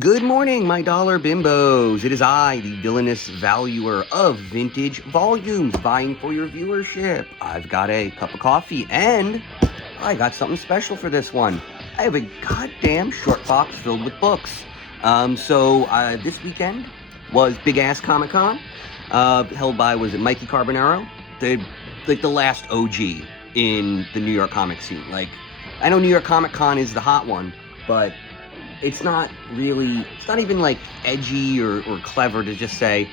Good morning, my dollar bimbos. It is I, the villainous valuer of vintage volumes, vying for your viewership. I've got a cup of coffee, and I got something special for this one. I have a goddamn short box filled with books. This weekend was Big Ass Comic Con, held by, was it Mikey Carbonaro? The last OG in the New York comic scene. Like, I know New York Comic Con is the hot one, but it's not even like edgy or clever to just say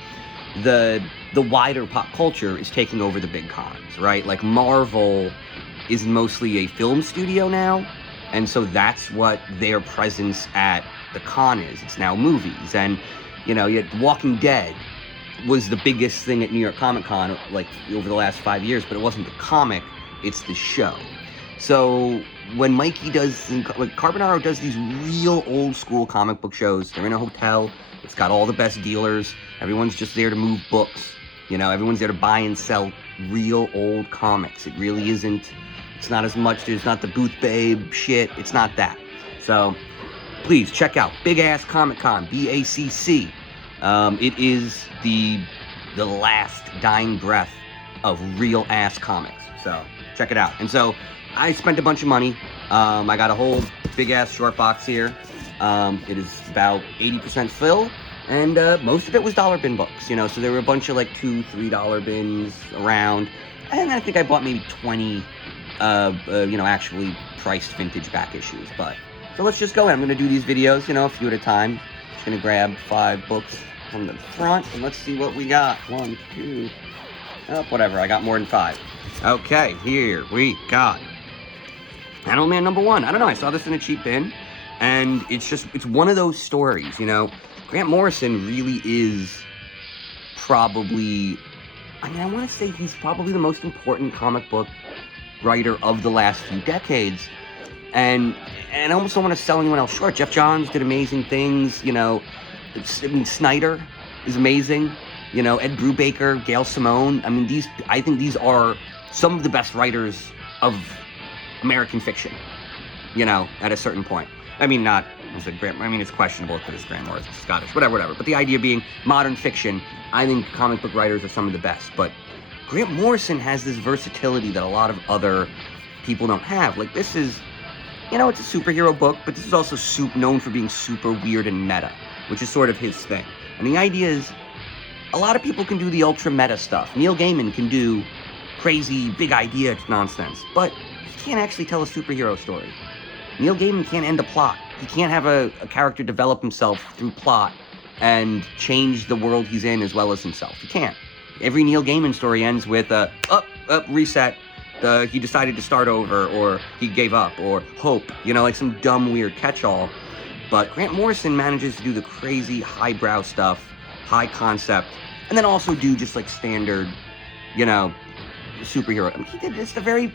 the wider pop culture is taking over the big cons, right? Like Marvel is mostly a film studio now, and so that's what their presence at the con is. It's now movies, and you know, yet Walking Dead was the biggest thing at New York Comic Con like over the last 5 years, but it wasn't the comic, it's the show. So when Carbonaro does these real old school comic book shows, they're in a hotel, it's got all the best dealers, everyone's just there to move books, you know, everyone's there to buy and sell real old comics. It really isn't, it's not as much, there's not the booth babe shit, it's not that. So please check out Big Ass Comic Con, BACC. It is the last dying breath of real ass comics, so check it out. And so I spent a bunch of money. I got a whole big-ass short box here. It is about 80% fill, and most of it was dollar bin books, you know, so there were a bunch of like $2, $3 bins around, and I think I bought maybe 20, actually priced vintage back issues. But, so let's just go in. I'm going to do these videos, you know, a few at a time. Just going to grab 5 books from the front, and let's see what we got. 1, 2, whatever, I got more than 5. Okay, here we got Animal Man #1. I don't know, I saw this in a cheap bin, and it's one of those stories, you know. Grant Morrison really is probably, I want to say he's probably the most important comic book writer of the last few decades, and I almost don't want to sell anyone else short. Jeff Johns did amazing things, you know. Snyder is amazing, you know. Ed Brubaker, Gail Simone. I think these are some of the best writers of American fiction, you know, at a certain point. It's questionable because it's Grant Morrison, Scottish, whatever. But the idea being modern fiction, I think comic book writers are some of the best. But Grant Morrison has this versatility that a lot of other people don't have. Like, this is, you know, it's a superhero book, but this is also known for being super weird and meta, which is sort of his thing. And the idea is, a lot of people can do the ultra meta stuff. Neil Gaiman can do crazy, big idea nonsense, but he can't actually tell a superhero story. Neil Gaiman can't end a plot. He can't have a character develop himself through plot and change the world he's in as well as himself. He can't. Every Neil Gaiman story ends with reset, he decided to start over, or he gave up, or hope, you know, like some dumb, weird catch-all. But Grant Morrison manages to do the crazy, highbrow stuff, high concept, and then also do just like standard, you know, superhero. He did just a very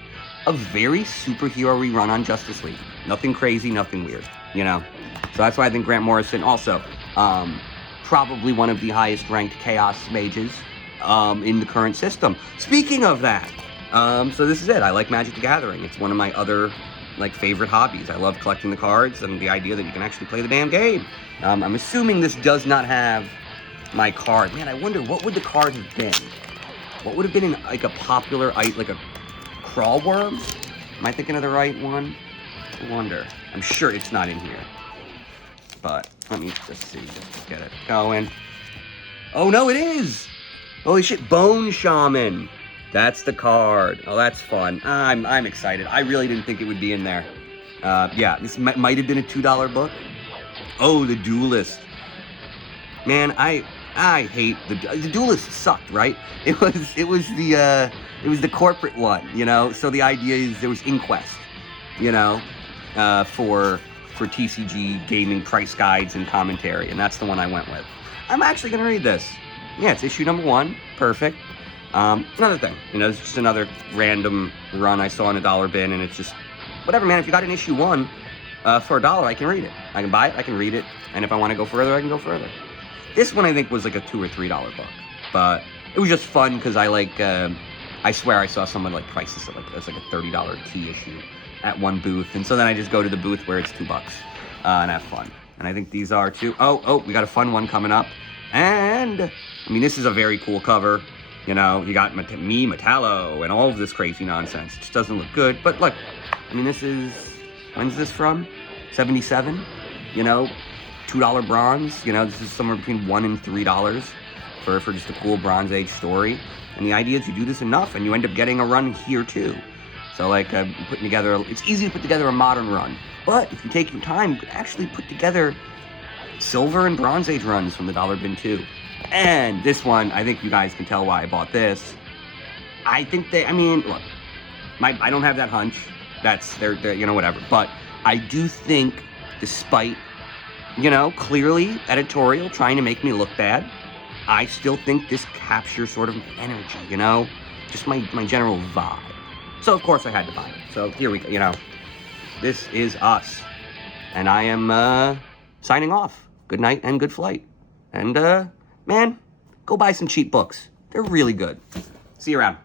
superhero-y run on Justice League. Nothing crazy, nothing weird, you know? So that's why I think Grant Morrison also, probably one of the highest-ranked Chaos mages in the current system. Speaking of that, so this is it. I like Magic the Gathering. It's one of my other, like, favorite hobbies. I love collecting the cards and the idea that you can actually play the damn game. I'm assuming this does not have my card. Man, I wonder, what would the card have been? What would have been in, like, a popular, like a crawl worm? Am I thinking of the right one? I wonder. I'm sure it's not in here. But let me just see, just get it going. Oh no, it is! Holy shit, Bone Shaman. That's the card. Oh, that's fun. I'm excited. I really didn't think it would be in there. Yeah, this might have been a $2 book. Oh, the Duelist. Man, I hate the Duelist sucked, right? It was the corporate one, you know. So the idea is there was Inquest, you know, for TCG gaming price guides and commentary, and that's the one I went with. I'm actually gonna read this. Yeah, it's issue #1. Perfect. Another thing, you know, it's just another random run I saw in a dollar bin, and it's just whatever, man. If you got an issue 1 for $1, I can read it. I can buy it. I can read it, and if I want to go further, I can go further. This one I think was like a $2 or $3 book, but it was just fun because I like. I swear I saw someone like price this at like a $30 key issue at one booth, and so then I just go to the booth where it's $2 and have fun. And I think these are too. Oh, we got a fun one coming up. And, I mean, this is a very cool cover. You know, you got me, Metallo, and all of this crazy nonsense. It just doesn't look good. But look, I mean, this is, when's this from? 77? You know, $2 bronze. You know, this is somewhere between $1 and $3 for just a cool Bronze Age story. And the idea is you do this enough and you end up getting a run here too. So like putting together, it's easy to put together a modern run. But if you take your time, you could actually put together Silver and Bronze Age runs from the dollar bin too. And this one, I think you guys can tell why I bought this. I think I mean, look, I don't have that hunch. That's, they're, you know, whatever. But I do think, despite, you know, clearly editorial trying to make me look bad, I still think this captures sort of energy, you know? Just my general vibe. So, of course, I had to buy it. So, here we go, you know. This is us. And I am, signing off. Good night and good flight. And, man, go buy some cheap books. They're really good. See you around.